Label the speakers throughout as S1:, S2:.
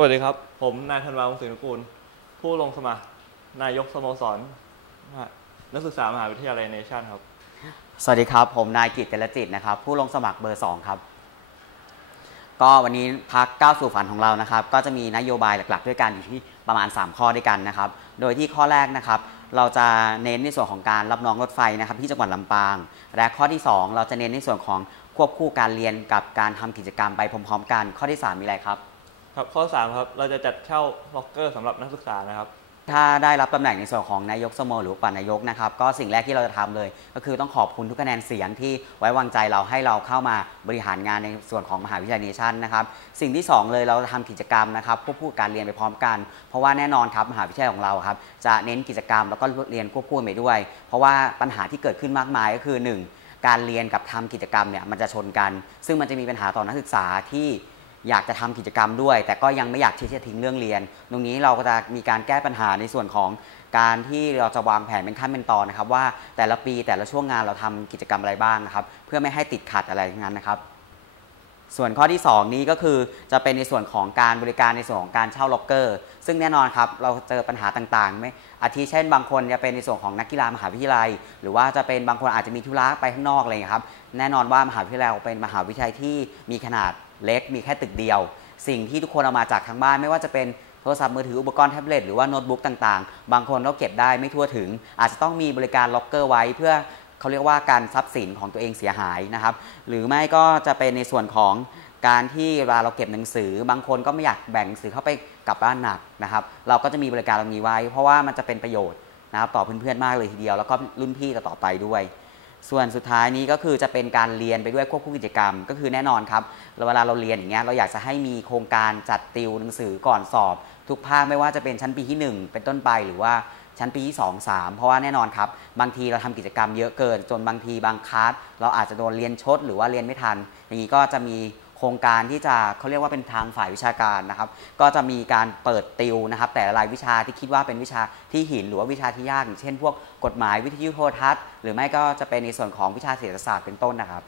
S1: สวัสดีครับ ผมนายธันวาวงศ์ศรีนุกูลผู้ลงสมัคร นายกสโมสร นักศึกษามหาวิทยาลัยเนชั่นครับ
S2: สวัสดีครับ ผมนายกิตเตลจิตนะครับ ผู้ลงสมัครเบอร์ 2 ครับ ก็วันนี้พักก้าวสู่ฝันของเรานะครับ ก็จะมีนโยบายหลัก ๆ ด้วยกันอยู่ที่ประมาณ 3 ข้อด้วยกันนะครับ โดยที่ข้อแรกนะครับ เราจะเน้นในส่วนของการรับน้องรถไฟนะครับ ที่จังหวัดลำปาง และข้อที่ 2 เราจะเน้นในส่วนของควบคู่การเรียนกับการทำกิจกรรมไปพร้อม ๆ กัน ข้อที่ 3 มีอะไรครับ
S1: ครับข้อ 3 ครับเราจะจัดเช่าล็อกเกอร์สำหรับนักศึกษานะครับ
S2: ถ้าได้รับตำแหน่งในส่วนของนายกสโมหรืออุปนายกนะครับก็สิ่งแรกที่เราจะทำเลย ก็คือต้องขอบคุณทุกคะแนนเสียงที่ไว้วางใจเราให้เราเข้ามาบริหารงานในส่วนของมหาวิทยาลัยเนชั่นนะครับสิ่งที่ 2 เลยเราจะทำกิจกรรมนะครับควบคู่การเรียนไปพร้อมกัน เพราะว่าแน่นอนครับมหาวิทยาลัยของเราครับจะเน้นกิจกรรมแล้วก็เรียนควบคู่ไปด้วย เพราะว่าปัญหาที่เกิดขึ้นมากมายก็คือ 1 การเรียนกับทำกิจกรรมเนี่ยมันจะชนกัน ซึ่งมันจะมีปัญหาต่อนักศึกษาที่ อยากจะทำกิจกรรมด้วย แต่ก็ยังไม่อยากที่จะทิ้งเรื่องเรียน ตรงนี้เราก็จะมีการแก้ปัญหาในส่วนของการที่เราจะวางแผนเป็นขั้นเป็นตอนนะครับ ว่าแต่ละปีแต่ละช่วงงานเราทำกิจกรรมอะไรบ้างนะครับ เพื่อไม่ให้ติดขัดอะไรทั้งนั้นนะครับส่วนข้อที่ 2 นี้ก็คือจะเป็นในส่วนของการบริการในส่วนของการเช่าล็อกเกอร์ ซึ่งแน่นอนครับเราเจอปัญหาต่างๆไม่อาทิเช่น บางคนจะเป็นในส่วนของนักกีฬามหาวิทยาลัย หรือว่าจะเป็นบางคนอาจจะมีธุระไปข้างนอกอะไรครับแน่นอนว่ามหาวิทยาลัยเราเป็นมหาวิทยาลัยที่มีขนาด เล็กมีแค่ตึกเดียว สิ่งที่ทุกคนเอามาจากทางบ้านไม่ว่าจะเป็นโทรศัพท์มือถืออุปกรณ์แท็บเล็ตหรือว่าโน้ตบุ๊กต่างๆ บางคนก็เก็บได้ไม่ทั่วถึง อาจจะต้องมีบริการล็อกเกอร์ไว้เพื่อเขาเรียกว่าการทรัพย์สินของตัวเองเสียหายนะครับ หรือไม่ก็จะเป็นในส่วนของการที่เวลาเราเก็บหนังสือ บางคนก็ไม่อยากแบ่งหนังสือเข้าไปกลับบ้านหนักนะครับ เราก็จะมีบริการตรงนี้ไว้ เพราะว่ามันจะเป็นประโยชน์นะครับต่อเพื่อนๆมากเลยทีเดียว แล้วก็รุ่นพี่ต่อๆไปด้วย ส่วนสุดท้ายนี้ก็คือจะเป็นการเรียนไปด้วยควบคู่กิจกรรม ก็คือแน่นอนครับเวลาเราเรียนอย่างเงี้ยเราอยากจะให้มีโครงการจัดติวหนังสือก่อนสอบ ทุกภาคไม่ว่าจะเป็นชั้นปีที่ 1 เป็นต้นไปหรือว่าชั้นปีที่ 2 3 เพราะว่าแน่นอนครับ บางทีเราทำกิจกรรมเยอะเกิน จนบางทีบางคลาสเราอาจจะโดนเรียนชด หรือว่าเรียนไม่ทัน อย่างนี้ก็จะมี โครงการที่จะเขาเรียกว่าเป็นทางฝ่ายวิชาการนะครับ ก็จะมีการเปิดติวนะครับ แต่รายวิชาที่คิดว่าเป็นวิชาที่หินหรือว่าวิชาที่ยากอย่างเช่น พวกกฎหมายวิทยุโทรทัศน์ หรือไม่ก็จะเป็นในส่วนของวิชาเศรษฐศาสตร์เป็นต้นนะครับ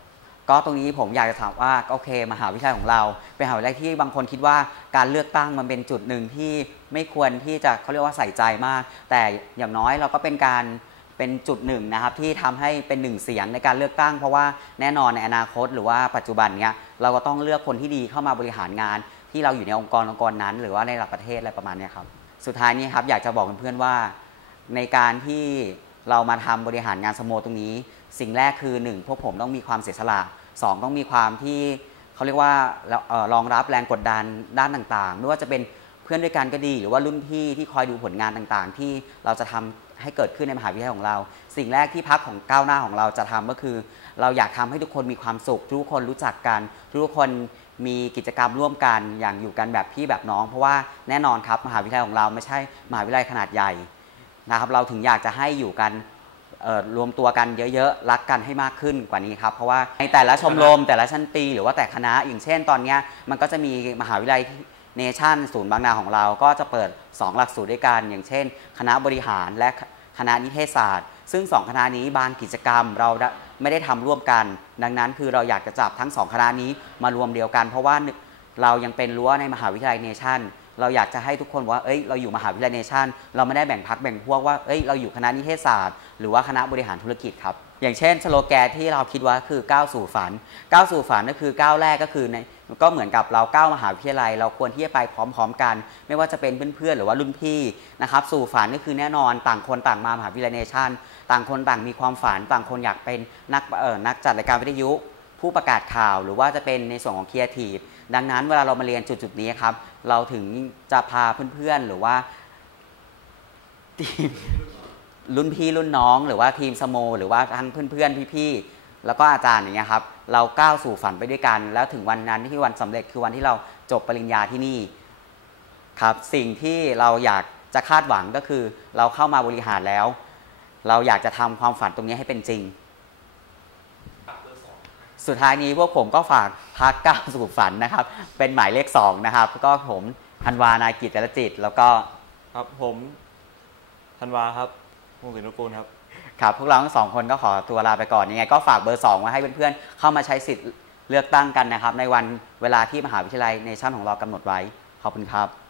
S2: ก็ตรงนี้ผมอยากจะถามว่าโอเคมหาวิทยาลัยของเราเป็นมหาวิทยาลัยที่บางคนคิดว่าการเลือกตั้งมันเป็นจุดหนึ่งที่ไม่ควรที่จะเขาเรียกว่าใส่ใจมาก แต่อย่างน้อยเราก็เป็นการ เป็นจุดหนึ่งนะครับที่ทำให้เป็นหนึ่งเสียงในการเลือกตั้ง เพราะว่าแน่นอนในอนาคตหรือว่าปัจจุบันเนี้ยเราก็ต้องเลือกคนที่ดีเข้ามาบริหารงาน ที่เราอยู่ในองค์กรองค์กรนั้น หรือว่าในระดับประเทศอะไรประมาณนี้ครับสุดท้ายนี้ครับอยากจะบอกเพื่อนๆว่า ในการที่เรามาทำบริหารงานสโมตรงนี้ สิ่งแรกคือ 1 พวกผมต้องมีความเสียสละสองต้องมีความที่เขาเรียกว่ารองรับแรงกดดันด้านต่างๆ ไม่ว่าจะเป็นเพื่อนด้วยกันก็ดี หรือว่ารุ่นพี่ที่คอยดูผลงานต่างๆ ที่เราจะทำ ให้เกิดขึ้นในมหาวิทยาลัยของเรา สิ่งแรกที่พักของก้าวหน้าของเราจะทำก็คือ เราอยากทำให้ทุกคนมีความสุข ทุกคนรู้จักกัน ทุกคนมีกิจกรรมร่วมกันอย่างอยู่กันแบบพี่แบบน้อง เพราะว่าแน่นอนครับมหาวิทยาลัยของเราไม่ใช่มหาวิทยาลัยขนาดใหญ่นะครับเราถึงอยากจะให้อยู่กันรวมตัวกันเยอะๆ รักกันให้มากขึ้นกว่านี้ครับ เพราะว่าในแต่ละชมรมแต่ละชั้นปี หรือว่าแต่คณะอย่างเช่นตอนนี้มันก็จะมีมหาวิทยาลัย เนชั่นศูนย์บางนาของเราก็จะเปิด 2 หลักสูตรด้วยกัน อย่างเช่น คณะบริหารและคณะนิเทศศาสตร์ ซึ่ง 2 คณะนี้บางกิจกรรมเราไม่ได้ทำร่วมกัน ดังนั้นคือเราอยากจะจับทั้ง 2 คณะนี้มารวมเดียวกัน เพราะว่าเรายังเป็นรั้วในมหาวิทยาลัยเนชั่นเราอยากจะให้ทุกคนว่า เอ้ย เราอยู่มหาวิทยาลัยเนชั่น เราไม่ได้แบ่งพักแบ่งพวกว่า เอ้ย เราอยู่คณะนิเทศศาสตร์ หรือว่าคณะบริหารธุรกิจครับ อย่างเช่นสโลแกนที่เราคิดว่าคือก้าวสู่ฝันก้าวสู่ฝันก็คือก้าวแรกก็คือใน ก็เหมือนกับเราก้าวมหาวิทยาลัย เราควรที่จะไปพร้อม ๆ กัน ไม่ว่าจะเป็นเพื่อนๆหรือว่ารุ่นพี่นะครับสู่ฝันก็คือแน่นอนต่างคนต่างมามหาวิทยาลัยเนชั่น ต่างคนต่างมีความฝัน ต่างคนอยากเป็นนักเอ่อนักจัดรายการวิทยุ ผู้ประกาศข่าว หรือว่าจะเป็นในส่วนของครีเอทีฟดังนั้นเวลาเรามาเรียนจุดๆนี้ครับเราถึงจะพาเพื่อนๆหรือว่าทีมรุ่นพี่รุ่นน้อง หรือว่าทีมสโม หรือว่าทั้งเพื่อนๆพี่ๆ แล้วก็อาจารย์อย่างเงี้ยครับ เราก้าวสู่ฝันไปด้วยกัน แล้วถึงวันนั้นที่วันสำเร็จคือวันที่เราจบปริญญาที่นี่ครับ สิ่งที่เราอยากจะคาดหวังก็คือ เราเข้ามาบริหารแล้ว เราอยากจะทำความฝันตรงนี้ให้เป็นจริง สุดท้ายนี้พวกผมก็ฝากพักก้าวสู่ฝันนะครับ เป็นหมายเลขสองนะครับ ก็ผมธันวานายกิจจรจิต แล้วก็
S1: ครับผมธันวาครับวงศ์ศรีนุกูลครับ
S2: ครับพวกเราทั้งสองคนก็ขอตัวลาไปก่อนยังไงก็ฝากเบอร์สองไว้ให้เพื่อนๆเข้ามาใช้สิทธิ์เลือกตั้งกันนะครับ ในวันเวลาที่มหาวิทยาลัยในชั้นของเรากำหนดไว้ขอบคุณครับ